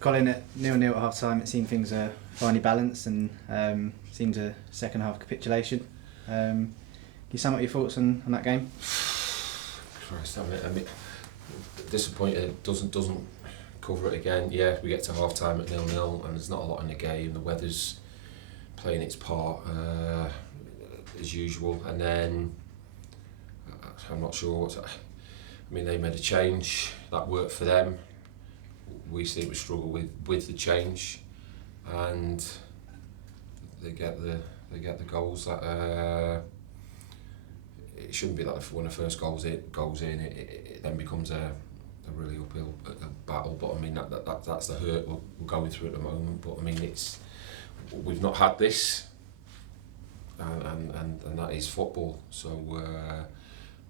Colin, at 0-0 at half time, it seemed things are finally balanced and seemed a second half capitulation. Can you sum up your thoughts on that game? Christ, I mean, disappointed doesn't cover it again. Yeah, we get to half time at 0-0 and there's not a lot in the game. The weather's playing its part as usual, and then I'm not sure what. I mean, they made a change that worked for them. We seem to struggle with the change, and they get the goals that it shouldn't be like when the first goes in, it then becomes a really uphill battle. But I mean that's the hurt we're going through at the moment. But I mean we've not had this, and that is football. So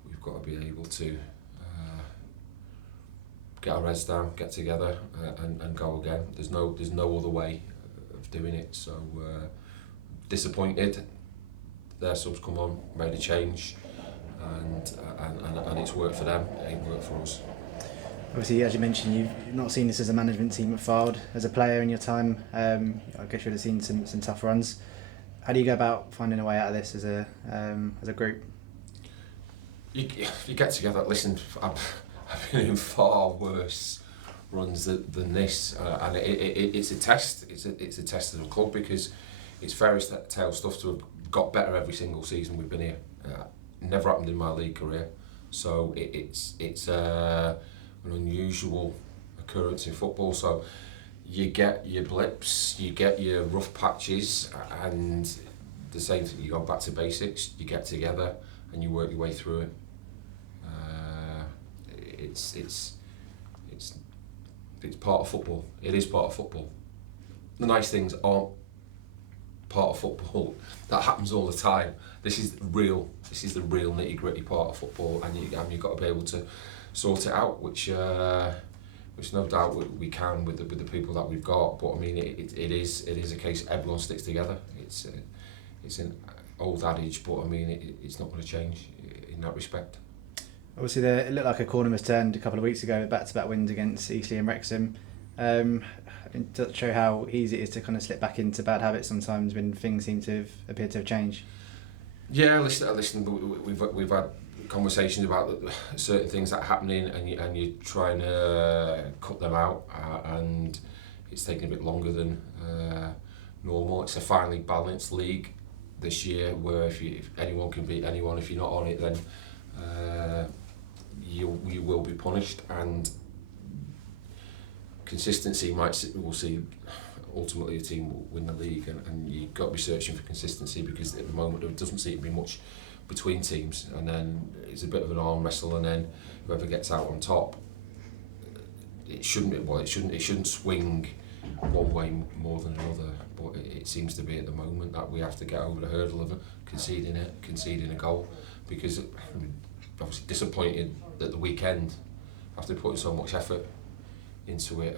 we've got to be able to get our heads down, get together, and go again. There's no other way of doing it. So disappointed. Their subs come on, made a change, and it's worked for them. It ain't worked for us. Obviously, as you mentioned, you've not seen this as a management team at Fylde. As a player in your time, I guess you would have seen some tough runs. How do you go about finding a way out of this as a group? You get together. Listen, I've been in far worse runs than this, and it's a test. It's a test of the club, because it's fairy tale stuff to have got better every single season we've been here. Never happened in my league career, so it's an unusual occurrence in football. So you get your blips, you get your rough patches, and the same thing. You go back to basics. You get together and you work your way through it. It's part of football. It is part of football. The nice things aren't part of football. That happens all the time. This is real. This is the real nitty gritty part of football, and you've got to be able to sort it out, which no doubt we can with the people that we've got. But I mean, it is a case everyone sticks together. It's an old adage, but I mean it's not going to change in that respect. Obviously, it looked like a corner was turned a couple of weeks ago, back-to-back wins against Eastleigh and Wrexham. It does show how easy it is to kind of slip back into bad habits sometimes when things seem to appear to have changed. Yeah, listen. We've had conversations about certain things that are happening, and you're trying to cut them out, and it's taking a bit longer than normal. It's a finely balanced league this year, where if anyone can beat anyone, if you're not on it, then you will be punished, and consistency we'll see ultimately a team will win the league, and you've got to be searching for consistency, because at the moment there doesn't seem to be much between teams, and then it's a bit of an arm wrestle, and then whoever gets out on top, it shouldn't swing one way more than another, but it seems to be at the moment that we have to get over the hurdle of conceding a goal, because I mean, obviously disappointed at the weekend after putting so much effort into it,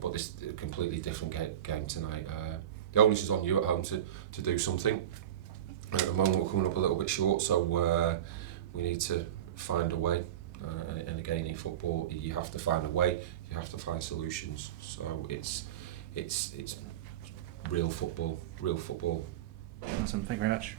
but this is a completely different game tonight. The onus is on you at home to do something. At the moment we're coming up a little bit short, so we need to find a way, and again in football you have to find a way, you have to find solutions, so it's real football. Awesome, thank you very much.